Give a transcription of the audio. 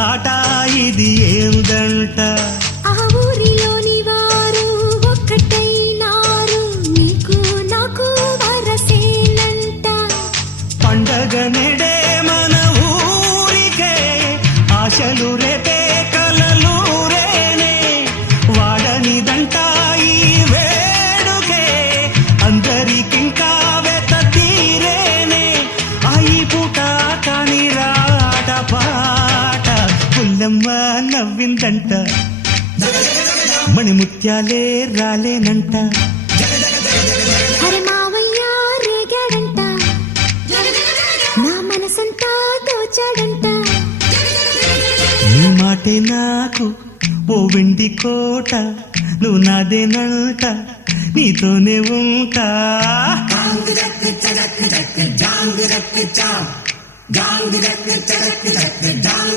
ఆట ఇది ఏందంట ఆ ఊరిలోని వారు ఒక్కటైనారు నీకు నాకు వరసేనంట పండగ నెడే మన ఊరికే ఆశలు రేపే కలలు రేనే వాడనిదంట ఈ వేడుకే అందరికింకా వెత తీరేనే అయి పూట కాని రాట పాట పుల్లమ్మ నవ్విందంట మణిముత్యాలే రాలేనంట అరే మావయ్య రేగాడంట నా మనసంతా దోచాడంట నీ మాటే నాకు ఓ వెండి కోట నువ్వు నాదేనంట నీతోనే ఉంటా